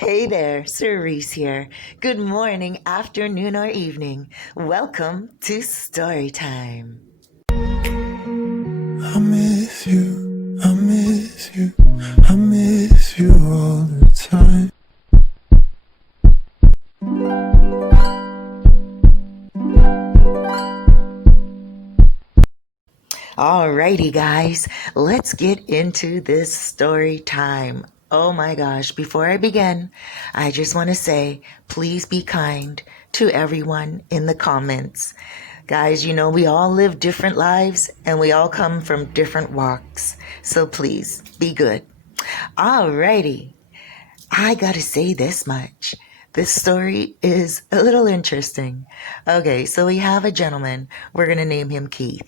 Hey there, Cerise here. Good morning, afternoon, or evening. Welcome to Story Time. I miss you, I miss you, I miss you all the time. Alrighty, guys, let's get into this story time. Oh my gosh, before I begin, I just want to say please be kind to everyone in the comments. Guys, you know, we all live different lives and we all come from different walks. So please be good. Alrighty, I gotta say this much. This story is a little interesting. Okay, so we have a gentleman. We're gonna name him Keith.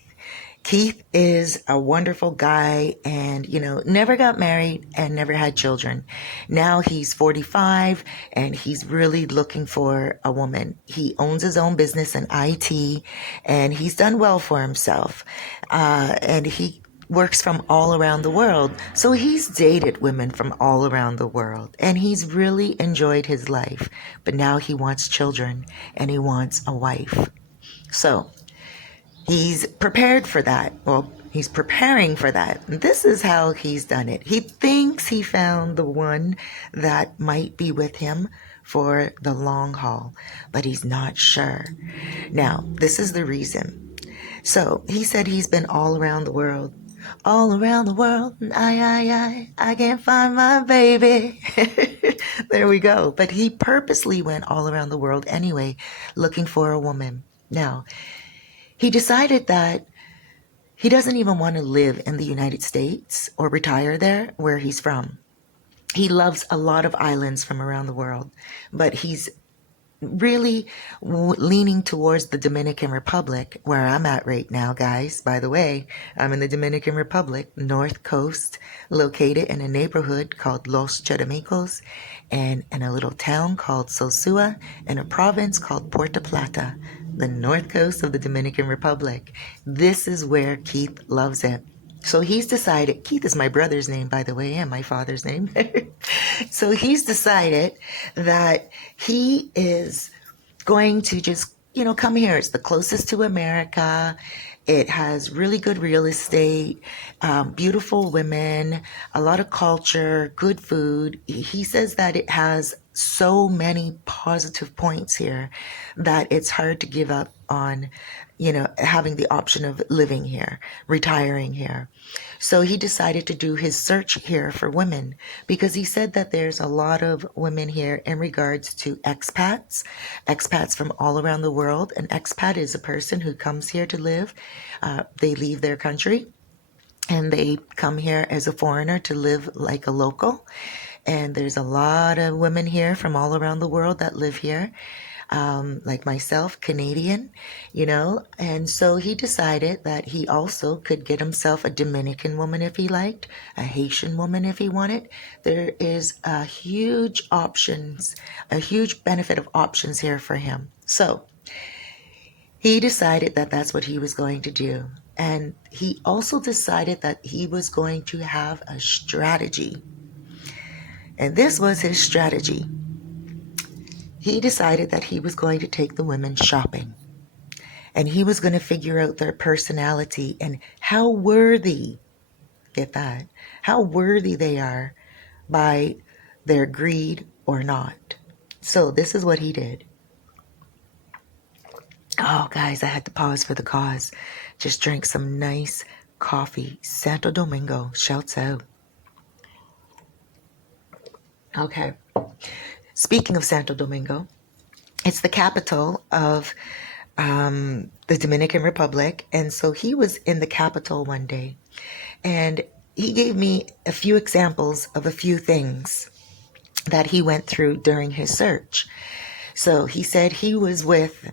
Keith is a wonderful guy and, never got married and never had children. Now he's 45 and he's really looking for a woman. He owns his own business in IT and he's done well for himself. And he works from all around the world. So he's dated women from all around the world and he's really enjoyed his life. But now he wants children and he wants a wife. So he's prepared for that. Well, he's preparing for that. And this is how he's done it. He thinks he found the one that might be with him for the long haul, but he's not sure. Now, this is the reason. So he said he's been all around the world. All around the world, and I can't find my baby. There we go. But he purposely went all around the world anyway, looking for a woman. Now, he decided that he doesn't even want to live in the United States or retire there where he's from. He loves a lot of islands from around the world, but he's really leaning towards the Dominican Republic, where I'm at right now, guys. By the way, I'm in the Dominican Republic, North Coast, located in a neighborhood called Los Charamicos and in a little town called Sosua in a province called Puerto Plata, the north coast of the Dominican Republic. This is where Keith loves it. So he's decided, Keith is my brother's name, by the way, and my father's name. So he's decided that he is going to just, come here. It's the closest to America. It has really good real estate, beautiful women, a lot of culture, good food. He says that it has so many positive points here that it's hard to give up on, having the option of living here, retiring here. So he decided to do his search here for women because he said that there's a lot of women here in regards to expats from all around the world. An expat is a person who comes here to live. They leave their country and they come here as a foreigner to live like a local. And there's a lot of women here from all around the world that live here, like myself, Canadian, and so he decided that he also could get himself a Dominican woman if he liked, a Haitian woman if he wanted. There is a huge benefit of options here for him. So he decided that that's what he was going to do. And he also decided that he was going to have a strategy. And this was his strategy. He decided that he was going to take the women shopping. And he was going to figure out their personality and how worthy, get that, how worthy they are by their greed or not. So this is what he did. Oh, guys, I had to pause for the cause. Just drank some nice coffee. Santo Domingo, shouts out. Okay. Speaking of Santo Domingo, it's the capital of the Dominican Republic. And so he was in the capital one day and he gave me a few examples of a few things that he went through during his search. So he said he was with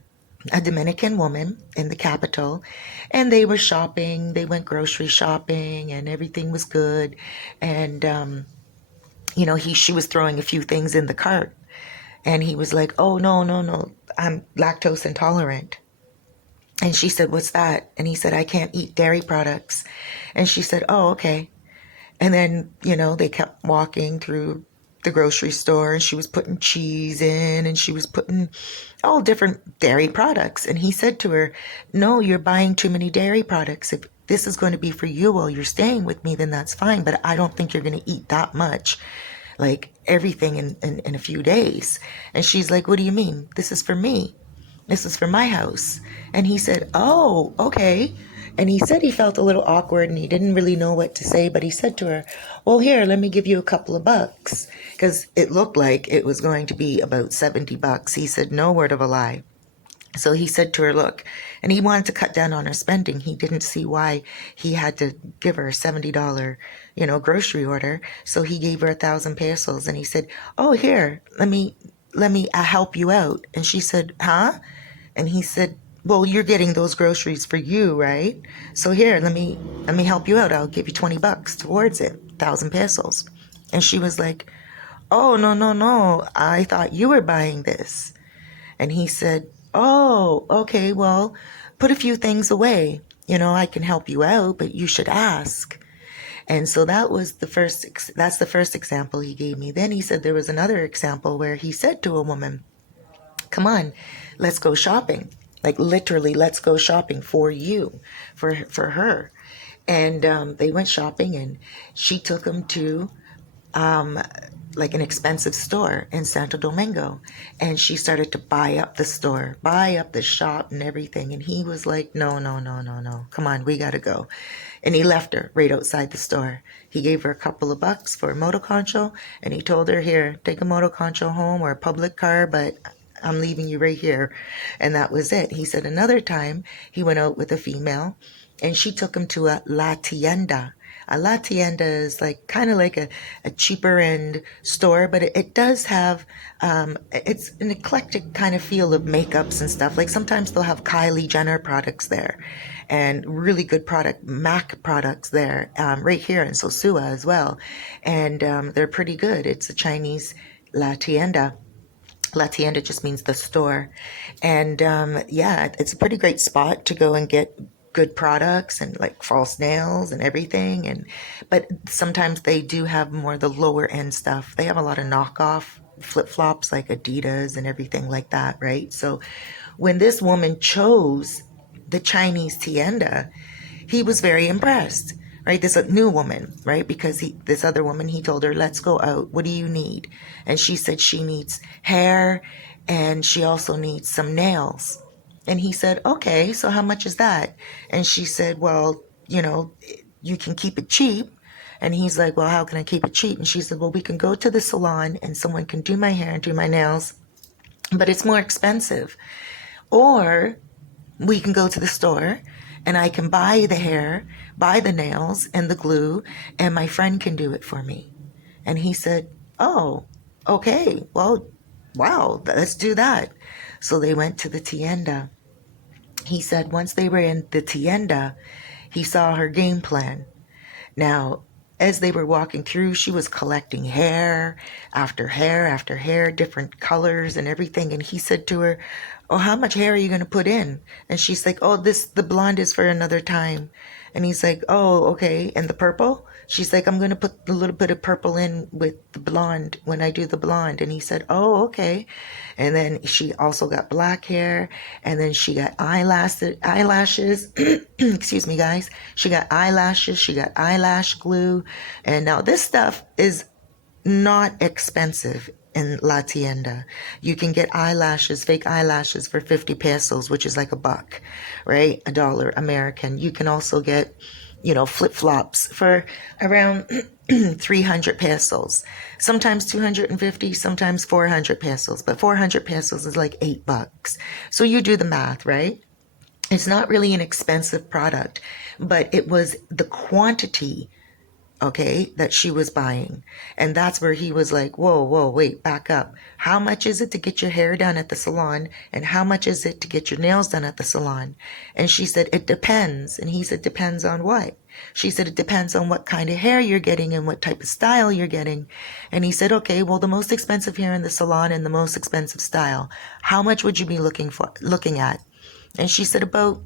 a Dominican woman in the capital and they were shopping. They went grocery shopping and everything was good. And, she was throwing a few things in the cart. And he was like, oh, no, I'm lactose intolerant. And she said, what's that? And he said, I can't eat dairy products. And she said, oh, okay. And then, they kept walking through the grocery store, and she was putting cheese in, and she was putting all different dairy products. And he said to her, no, you're buying too many dairy products. If this is going to be for you while you're staying with me, then that's fine. But I don't think you're going to eat that much, like everything in a few days. And she's like, what do you mean? This is for me. This is for my house. And he said, oh, okay. And he said he felt a little awkward and he didn't really know what to say, but he said to her, well, here, let me give you a couple of bucks. Because it looked like it was going to be about 70 bucks. He said, no word of a lie. So he said to her, look, and he wanted to cut down on her spending. He didn't see why he had to give her a $70, grocery order. So he gave her 1,000 pesos and he said, oh, here, let me help you out. And she said, huh? And he said, well, you're getting those groceries for you, right? So here, let me help you out. I'll give you 20 bucks towards it, 1,000 pesos. And she was like, oh, no, no, no. I thought you were buying this. And he said, oh, okay, well, put a few things away. I can help you out, but you should ask. And so that's the first example he gave me. Then he said there was another example where he said to a woman, come on, let's go shopping. Like literally, let's go shopping for you, for her. And they went shopping and she took him to like an expensive store in Santo Domingo. And she started to buy up the store, buy up the shop and everything. And he was like, no, no, no, no, no. Come on, we got to go. And he left her right outside the store. He gave her a couple of bucks for a motoconcho. And he told her, here, take a motoconcho home or a public car, but I'm leaving you right here. And that was it. He said another time he went out with a female and she took him to a La Tienda. A La Tienda is like kind of like a cheaper end store, but it does have, it's an eclectic kind of feel of makeups and stuff. Like sometimes they'll have Kylie Jenner products there and really good MAC products there, right here in Sosua as well. And they're pretty good. It's a Chinese La Tienda. La Tienda just means the store. And yeah, it's a pretty great spot to go and get good products and like false nails and everything. But sometimes they do have more the lower end stuff. They have a lot of knockoff flip-flops like Adidas and everything like that, right? So when this woman chose the Chinese tienda, he was very impressed, right? This new woman, right? Because this other woman, he told her, let's go out. What do you need? And she said she needs hair and she also needs some nails. And he said, okay, so how much is that? And she said, well, you can keep it cheap. And he's like, well, how can I keep it cheap? And she said, well, we can go to the salon and someone can do my hair and do my nails, but it's more expensive. Or we can go to the store and I can buy the hair, buy the nails and the glue, and my friend can do it for me. And he said, oh, okay, well, wow, let's do that. So they went to the tienda. He said once they were in the tienda, he saw her game plan. Now, as they were walking through, she was collecting hair after hair, different colors and everything. And he said to her, oh, how much hair are you going to put in? And she's like, oh, the blonde is for another time. And he's like, oh, okay. And the purple? She's like, I'm going to put a little bit of purple in with the blonde when I do the blonde. And he said, oh, okay. And then she also got black hair. And then she got eyelashes. Excuse me, guys. She got eyelashes. She got eyelash glue. And now this stuff is not expensive in La Tienda. You can get fake eyelashes for 50 pesos, which is like $1, right? $1 American. You can also get, flip-flops for around 300 pesos. Sometimes 250, sometimes 400 pesos. But 400 pesos is like $8. So you do the math, right? It's not really an expensive product, but it was the quantity, okay, that she was buying. And that's where he was like, whoa, wait, back up. How much is it to get your hair done at the salon? And how much is it to get your nails done at the salon? And she said, it depends. And he said, depends on what? She said, it depends on what kind of hair you're getting and what type of style you're getting. And he said, okay, well, the most expensive hair in the salon and the most expensive style, how much would you be looking at? And she said, about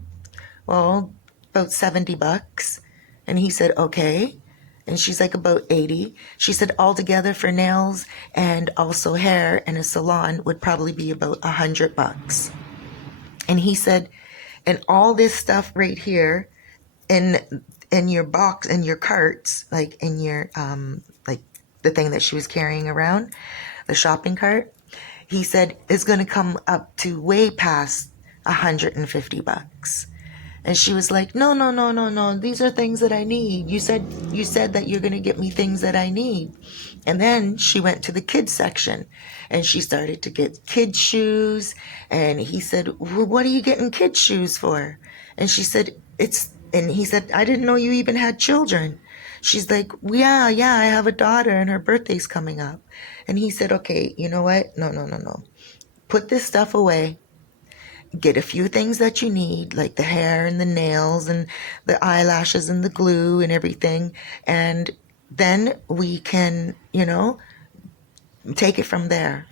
$70. And he said, okay. And she's like about 80. She said altogether for nails and also hair and a salon would probably be about $100. And he said, and all this stuff right here in your box, in your carts, like in your like the thing that she was carrying around, the shopping cart, he said is going to come up to way past $150. And she was like, no, no, no, no, no. These are things that I need. You said that you're going to get me things that I need. And then she went to the kids section and she started to get kids shoes. And he said, well, what are you getting kids shoes for? And she said, and he said, I didn't know you even had children. She's like, yeah, I have a daughter and her birthday's coming up. And he said, okay, you know what? No, no, no, no. Put this stuff away. Get a few things that you need, like the hair and the nails and the eyelashes and the glue and everything. And then we can, take it from there.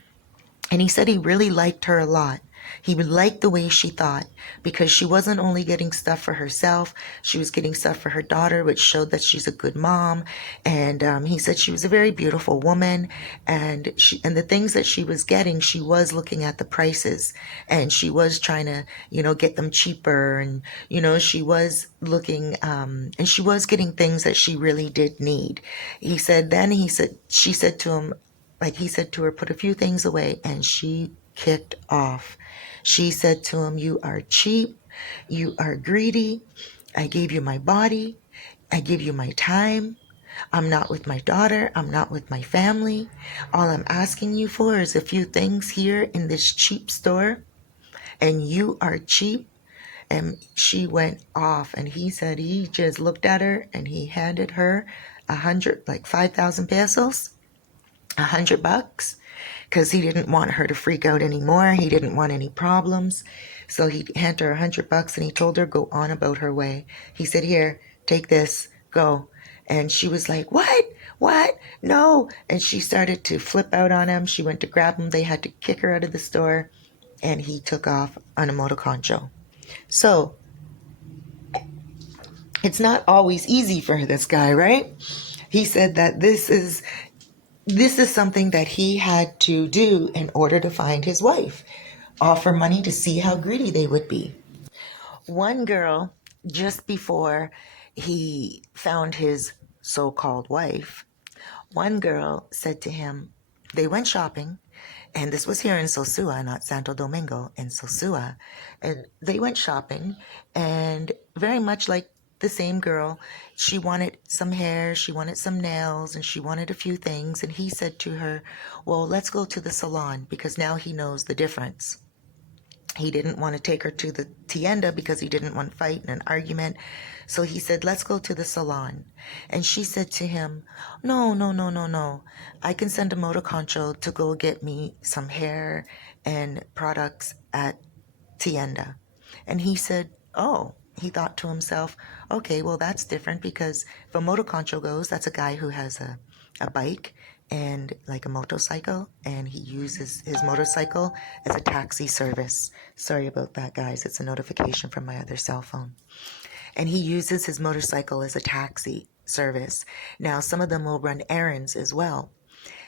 And he said he really liked her a lot. He would like the way she thought because she wasn't only getting stuff for herself, she was getting stuff for her daughter, which showed that she's a good mom. And he said she was a very beautiful woman, and the things that she was getting, she was looking at the prices, and she was trying to, get them cheaper, and she was looking, and she was getting things that she really did need. She said to him, like he said to her, put a few things away, and she kicked off. She said to him, you are cheap, you are greedy, I gave you my body, I give you my time, I'm not with my daughter, I'm not with my family. All I'm asking you for is a few things here in this cheap store, and you are cheap. And she went off, and he said he just looked at her and he handed her 5,000 pesos, $100, because he didn't want her to freak out anymore. He didn't want any problems. So he handed her $100 and he told her go on about her way. He said, here, take this, go. And she was like, what, no. And she started to flip out on him. She went to grab him. They had to kick her out of the store, and he took off on a motoconcho. So it's not always easy for this guy, right? He said that this is something that he had to do in order to find his wife. Offer money to see how greedy they would be. One girl, just before he found his so-called wife, one girl said to him, they went shopping, and this was here in Sosua, not Santo Domingo, in Sosua, and they went shopping, and very much like the same girl, she wanted some hair, she wanted some nails, and she wanted a few things, and he said to her, well, let's go to the salon, because now he knows the difference. He didn't want to take her to the tienda because he didn't want to fight and an argument. So he said, let's go to the salon. And she said to him, no, no, no, no, no. I can send a motoconcho to go get me some hair and products at tienda. And he said, oh, he thought to himself, okay, well, that's different, because if a motoconcho goes, that's a guy who has a bike and like a motorcycle, and he uses his motorcycle as a taxi service. Sorry about that, guys. It's a notification from my other cell phone. And he uses his motorcycle as a taxi service. Now, some of them will run errands as well.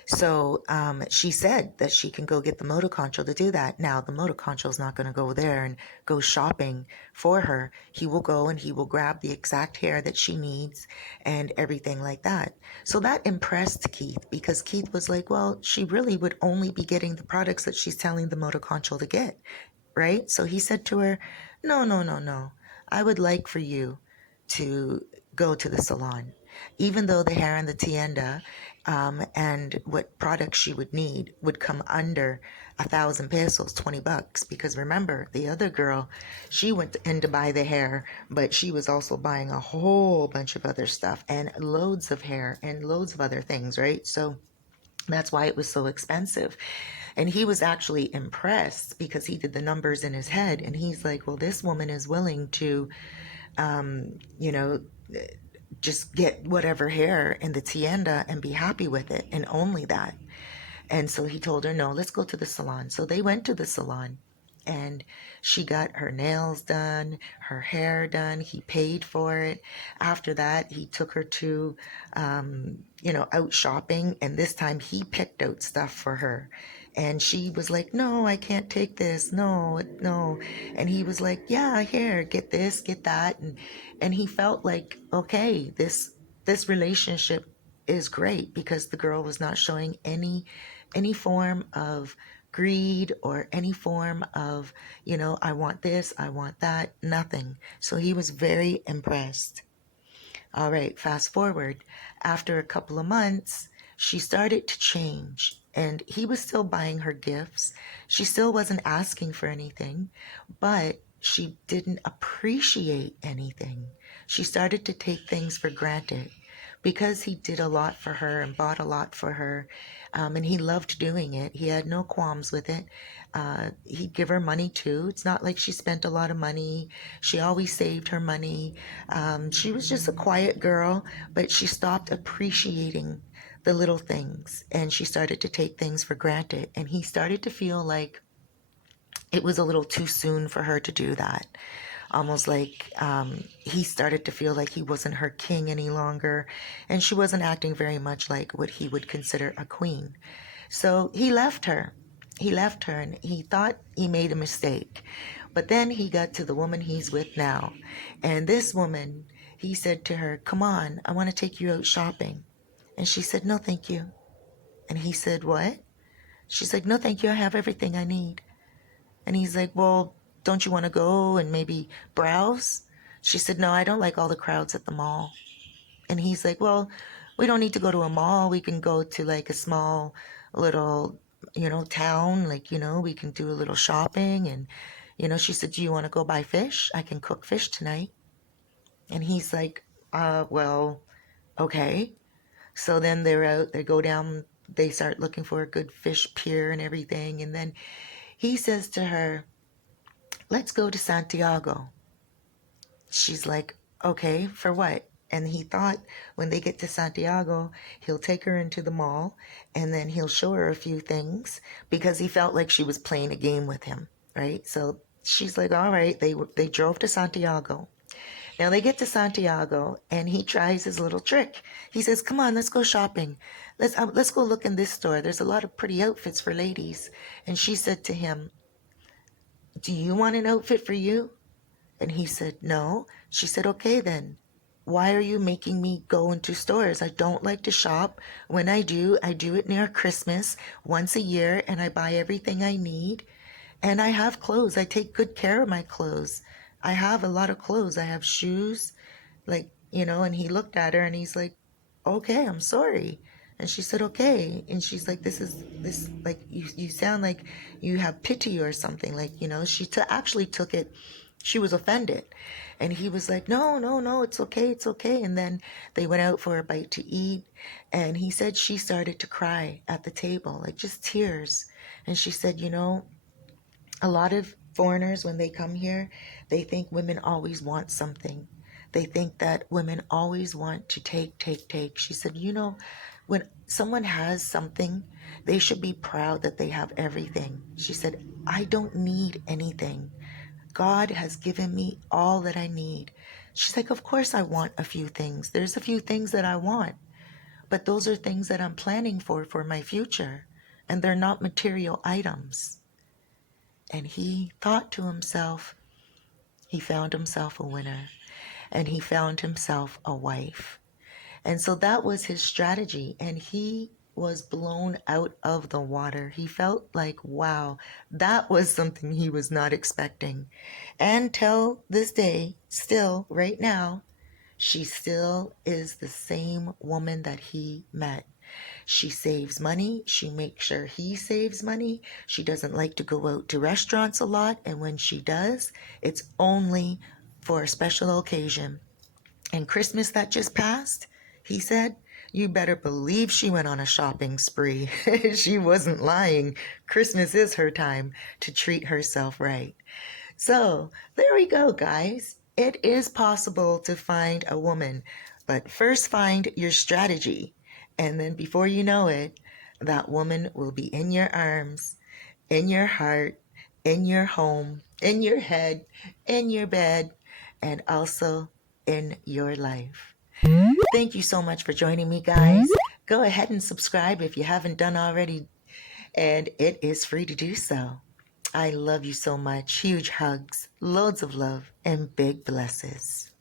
So she said that she can go get the motoconcho to do that. Now, the motoconcho is not going to go there and go shopping for her. He will go and he will grab the exact hair that she needs and everything like that. So that impressed Keith, because Keith was like, well, she really would only be getting the products that she's telling the motoconcho to get, right? So he said to her, no, no, no, no. I would like for you to go to the salon. Even though the hair and the tienda and what products she would need would come under 1,000 pesos, $20. Because remember, the other girl, she went in to buy the hair, but she was also buying a whole bunch of other stuff and loads of hair and loads of other things, right? So that's why it was so expensive. And he was actually impressed because he did the numbers in his head. And he's like, well, this woman is willing to, you know, just get whatever hair in the tienda and be happy with it, and only that. And so he told her, no, let's go to the salon. So they went to the salon, And she got her nails done, her hair done. He paid for it. After that, he took her to, out shopping. And this time he picked out stuff for her. And she was like, no, I can't take this. No, no. And he was like, yeah, here, get this, get that. And he felt like, okay, this relationship is great because the girl was not showing any form of greed or any form of, I want this, I want that, nothing. So he was very impressed. All right, fast forward. After a couple of months, she started to change. And he was still buying her gifts. She still wasn't asking for anything, but she didn't appreciate anything. She started to take things for granted because he did a lot for her and bought a lot for her. And he loved doing it. He had no qualms with it. He'd give her money too. It's not like she spent a lot of money. She always saved her money. She was just a quiet girl, but she stopped appreciating the little things and she started to take things for granted. And he started to feel like it was a little too soon for her to do that. Almost like he started to feel like he wasn't her king any longer, and she wasn't acting very much like what he would consider a queen. So he left her. He left her and he thought he made a mistake. But then he got to the woman he's with now. And this woman, he said to her, come on, I want to take you out shopping. And she said, no, thank you. And he said, what? She's like, no, thank you. I have everything I need. And he's like, well, don't you want to go and maybe browse? She said, no, I don't like all the crowds at the mall. And he's like, well, we don't need to go to a mall. We can go to like a small little, town. Like, we can do a little shopping. And, she said, do you want to go buy fish? I can cook fish tonight. And he's like, well, okay. So then they're out, they go down, they start looking for a good fish pier and everything. And then he says to her, let's go to Santiago. She's like, okay, for what? And he thought when they get to Santiago, he'll take her into the mall and then he'll show her a few things because he felt like she was playing a game with him, right? So she's like, all right, they drove to Santiago. Now they get to Santiago and he tries his little trick. He says, come on, let's go shopping. Let's go look in this store. There's a lot of pretty outfits for ladies. And she said to him, do you want an outfit for you? And he said, no. She said, okay then. Why are you making me go into stores? I don't like to shop. When I do it near Christmas once a year and I buy everything I need. And I have clothes. I take good care of my clothes. I have a lot of clothes. I have shoes, and he looked at her and he's like, okay, I'm sorry. And she said, okay. And she's like, you sound like you have pity or something. Like, she actually took it. She was offended. And he was like, no, no, no, it's okay, it's okay. And then they went out for a bite to eat. And he said she started to cry at the table, like just tears. And she said, a lot of foreigners, when they come here, they think women always want something. They think that women always want to take, take, take. She said, when someone has something, they should be proud that they have everything. She said, I don't need anything. God has given me all that I need. She's like, of course I want a few things. There's a few things that I want, but those are things that I'm planning for my future, and they're not material items. And he thought to himself, he found himself a winner and he found himself a wife. And so that was his strategy. And he was blown out of the water. He felt like, wow, that was something he was not expecting. And till this day, still, right now, she still is the same woman that he met. She saves money. She makes sure he saves money. She doesn't like to go out to restaurants a lot. And when she does, it's only for a special occasion. And Christmas that just passed, he said, you better believe she went on a shopping spree. She wasn't lying. Christmas is her time to treat herself right. So there we go, guys. It is possible to find a woman, but first find your strategy. And then before you know it, that woman will be in your arms, in your heart, in your home, in your head, in your bed, and also in your life. Thank you so much for joining me, guys. Go ahead and subscribe if you haven't done already, and it is free to do so. I love you so much. Huge hugs, loads of love, and big blesses.